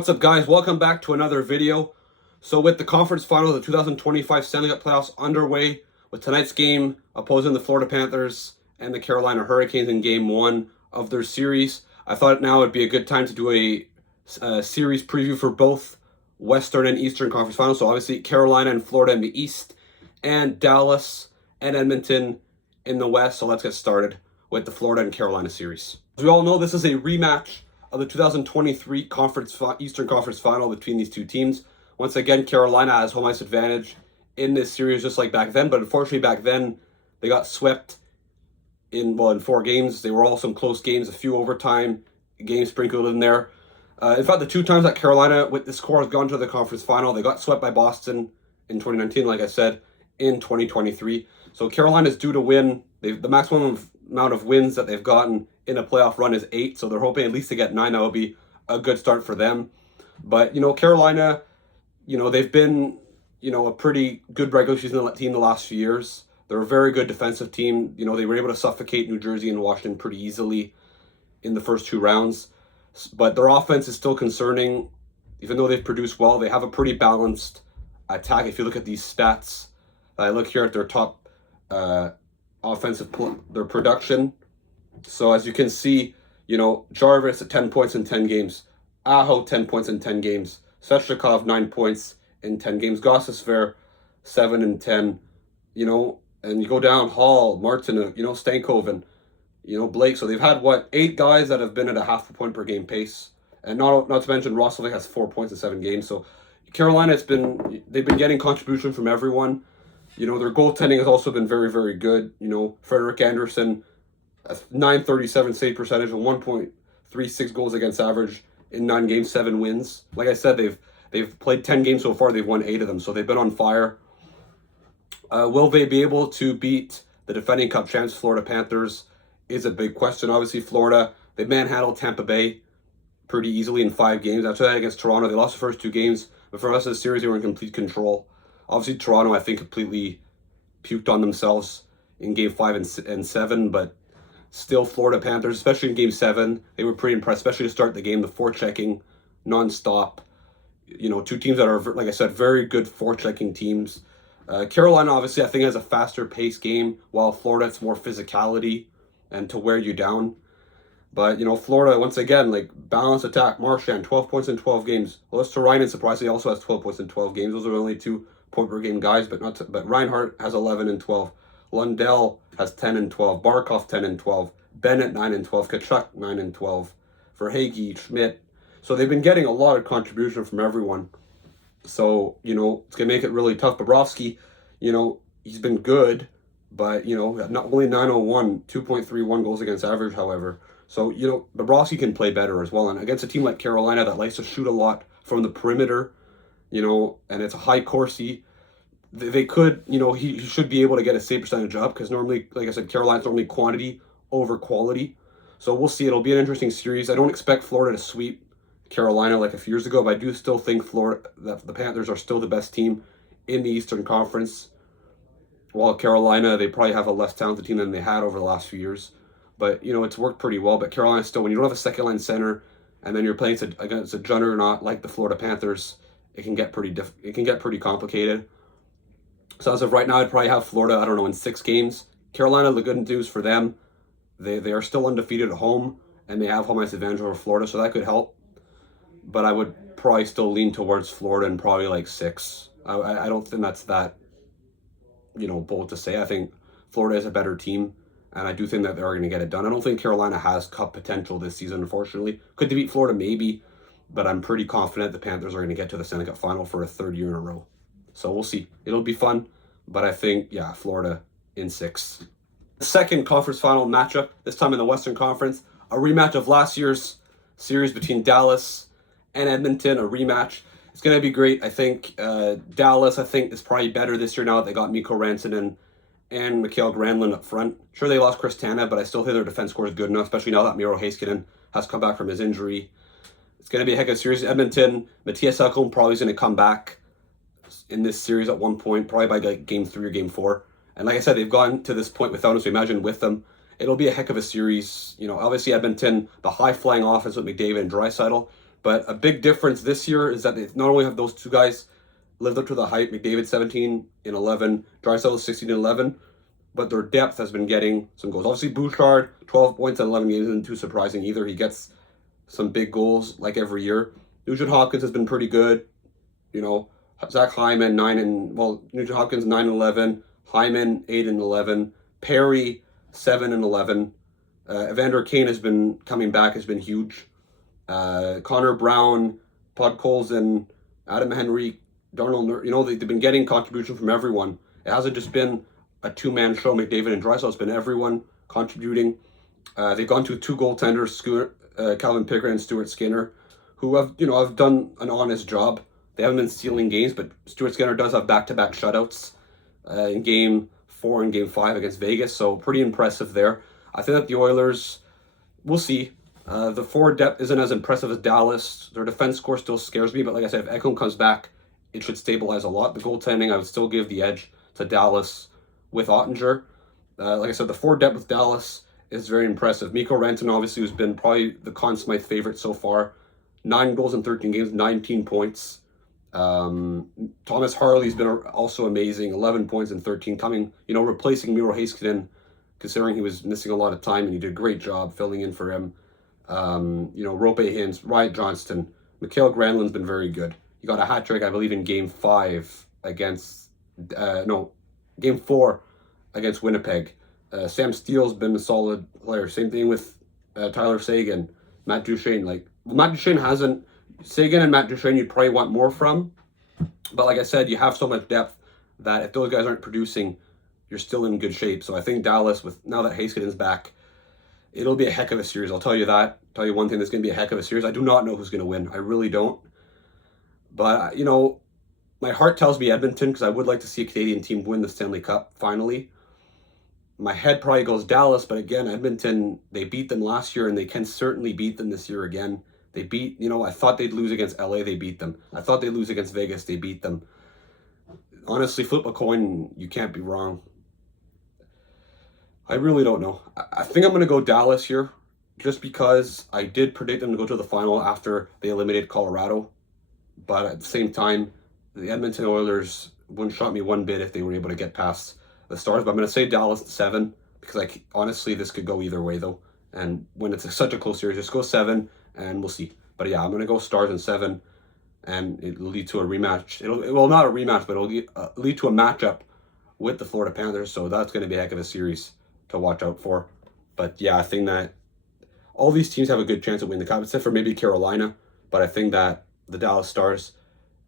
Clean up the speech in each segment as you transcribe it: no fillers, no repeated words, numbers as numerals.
What's up, guys? Welcome back to another video. So with the conference final of the 2025 Stanley Cup playoffs underway, with tonight's game opposing the Florida Panthers and the Carolina Hurricanes in game one of their series, I thought now would be a good time to do a series preview for both Western and Eastern Conference finals. So obviously Carolina and Florida in the East, and Dallas and Edmonton in the West. So let's get started with the Florida and Carolina series. As we all know, this is a rematch of the 2023 Eastern Conference Final between these two teams. Once again, Carolina has home ice advantage in this series, just like back then. But unfortunately, back then they got swept in 4 games. They were all some close games, a few overtime games sprinkled in there. In fact, the 2 times that Carolina, with the score, has gone to the conference final, they got swept by Boston in 2019, like I said, in 2023. So Carolina's due to win. The maximum amount of wins that they've gotten in a playoff run is 8, so they're hoping at least to get 9. That would be a good start for them. But, Carolina, they've been, a pretty good regular season team the last few years. They're a very good defensive team. They were able to suffocate New Jersey and Washington pretty easily in the first 2 rounds. But their offense is still concerning. Even though they've produced well, they have a pretty balanced attack. If you look at these stats, I look here at their top their production. So as you can see, Jarvis at 10 points in 10 games, Aho 10 points in 10 games, Svechnikov 9 points in 10 games, Gostisbehere 7 and 10, and you go down Hall, Martin, Stankoven, Blake. So they've had 8 guys that have been at a half a point per game pace, and not to mention Roslovic has 4 points in 7 games. So Carolina, they've been getting contribution from everyone. Their goaltending has also been very, very good. Frederik Andersen, a .937 save percentage and 1.36 goals against average in 9 games, 7 wins. Like I said, they've played 10 games so far. They've won 8 of them, so they've been on fire. Will they be able to beat the defending Cup champs, Florida Panthers, is a big question. Obviously, Florida, they manhandled Tampa Bay pretty easily in 5 games. After that, against Toronto, they lost the first 2 games, but for the rest of the series, they were in complete control. Obviously, Toronto, I think, completely puked on themselves in Game 5 and 7, but still, Florida Panthers, especially in Game 7, they were pretty impressed, especially to start the game, the forechecking nonstop. 2 teams that are, like I said, very good forechecking teams. Carolina, obviously, I think has a faster pace game, while Florida, it's more physicality and to wear you down. But, Florida, once again, balanced attack. Marchand, 12 points in 12 games. Well, to Ryan, surprisingly, also has 12 points in 12 games. Those are only 2 point per game guys, but Reinhart has 11 and 12. Lundell has 10 and 12. Barkov 10 and 12. Bennett 9 and 12. Kachuk 9 and 12. Verhaeghe, Schmidt. So they've been getting a lot of contribution from everyone. So, it's going to make it really tough. Bobrovsky, he's been good, but, not only 901, 2.31 goals against average, however. So, Bobrovsky can play better as well. And against a team like Carolina that likes to shoot a lot from the perimeter, and it's a high Corsi, they could, he should be able to get a save percentage up, because normally, like I said, Carolina's normally quantity over quality. So we'll see. It'll be an interesting series. I don't expect Florida to sweep Carolina like a few years ago, but I do still think that the Panthers are still the best team in the Eastern Conference. While Carolina, they probably have a less talented team than they had over the last few years. But, it's worked pretty well. But Carolina still, when you don't have a second-line center, and then you're playing against a juggernaut like the Florida Panthers, it can get pretty complicated. So as of right now, I'd probably have Florida, in 6 games. Carolina, the good news for them, they are still undefeated at home, and they have home ice advantage over Florida, so that could help. But I would probably still lean towards Florida and probably 6. I don't think that's that, bold to say. I think Florida is a better team, and I do think that they're going to get it done. I don't think Carolina has cup potential this season, unfortunately. Could they beat Florida? Maybe. But I'm pretty confident the Panthers are going to get to the Stanley Cup final for a 3rd year in a row. So we'll see. It'll be fun. But I think, Florida in 6. The second conference final matchup, this time in the Western Conference, a rematch of last year's series between Dallas and Edmonton, a rematch. It's going to be great. I think Dallas, is probably better this year now that they got Mikko Rantanen and Mikael Granlund up front. Sure, they lost Chris Tanev, but I still think their defense score is good enough, especially now that Miro Heiskanen has come back from his injury. It's going to be a heck of a series. Edmonton, Matthias Ekholm probably is going to come back in this series at one point, probably by Game 3 or Game 4. And like I said, they've gone to this point without him, so imagine with them. It'll be a heck of a series. Obviously Edmonton, the high-flying offense with McDavid and Draisaitl, But a big difference this year is that they not only have those two guys lived up to the hype, McDavid 17 in 11, Draisaitl 16 in 11, but their depth has been getting some goals. Obviously, Bouchard, 12 points in 11 games isn't too surprising either. He gets some big goals like every year. Nugent Hopkins has been pretty good. You know, Zach Hyman, Nugent Hopkins 9 and 11, Hyman 8 and 11, Perry 7 and 11. Evander Kane has been coming back, has been huge. Connor Brown, Podkolzin, Adam Henrique, Darnell, you know, they've been getting contribution from everyone. It hasn't just been a two-man show, McDavid and Draisaitl. It's been everyone contributing. They've gone to two goaltenders, Calvin Pickard and Stuart Skinner, who have done an honest job. They haven't been stealing games, but Stuart Skinner does have back-to-back shutouts in Game 4 and Game 5 against Vegas, so pretty impressive there. I think that the Oilers, we'll see. The forward depth isn't as impressive as Dallas. Their defense score still scares me, but like I said, if Ekholm comes back, it should stabilize a lot. The goaltending, I would still give the edge to Dallas with Ottinger. Like I said, the forward depth with Dallas is very impressive. Mikko Rantanen, obviously, who's been probably the Conn Smythe favorite so far. 9 goals in 13 games, 19 points. Thomas Harley's been also amazing, 11 points in 13, replacing Miro Heiskanen, considering he was missing a lot of time, and he did a great job filling in for him. Rope Hintz, Wyatt Johnston, Mikael Granlund's been very good. He got a hat trick, I believe, in Game 5 Game 4 against Winnipeg. Sam Steele's been a solid player. Same thing with Tyler Seguin, Matt Duchene. Seguin and Matt Duchene you'd probably want more from. But like I said, you have so much depth that if those guys aren't producing, you're still in good shape. So I think Dallas, now that Heiskanen's back, it'll be a heck of a series. I'll tell you that. Tell you one thing that's going to be a heck of a series. I do not know who's going to win. I really don't. But, my heart tells me Edmonton, because I would like to see a Canadian team win the Stanley Cup finally. My head probably goes Dallas, but again, Edmonton, they beat them last year, and they can certainly beat them this year again. They beat, I thought they'd lose against LA, they beat them. I thought they'd lose against Vegas, they beat them. Honestly, flip a coin, you can't be wrong. I really don't know. I think I'm going to go Dallas here, just because I did predict them to go to the final after they eliminated Colorado. But at the same time, the Edmonton Oilers wouldn't shock me one bit if they were able to get past the Stars. But I'm going to say Dallas 7, because honestly, this could go either way, though. And when it's such a close series, just go 7, and we'll see. But yeah, I'm going to go Stars in 7, and it'll lead to a rematch. Not a rematch, but it'll lead to a matchup with the Florida Panthers. So that's going to be a heck of a series to watch out for. But yeah, I think that all these teams have a good chance of winning the Cup, except for maybe Carolina. But I think that the Dallas Stars,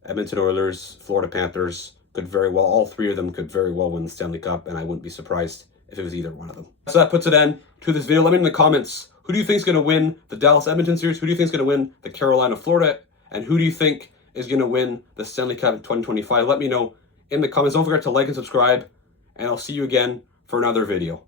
Edmonton Oilers, Florida Panthers all 3 of them could very well win the Stanley Cup, and I wouldn't be surprised if it was either one of them. So that puts an end to this video. Let me know in the comments, who do you think is going to win the Dallas-Edmonton series? Who do you think is going to win the Carolina-Florida? And who do you think is going to win the Stanley Cup in 2025? Let me know in the comments. Don't forget to like and subscribe, and I'll see you again for another video.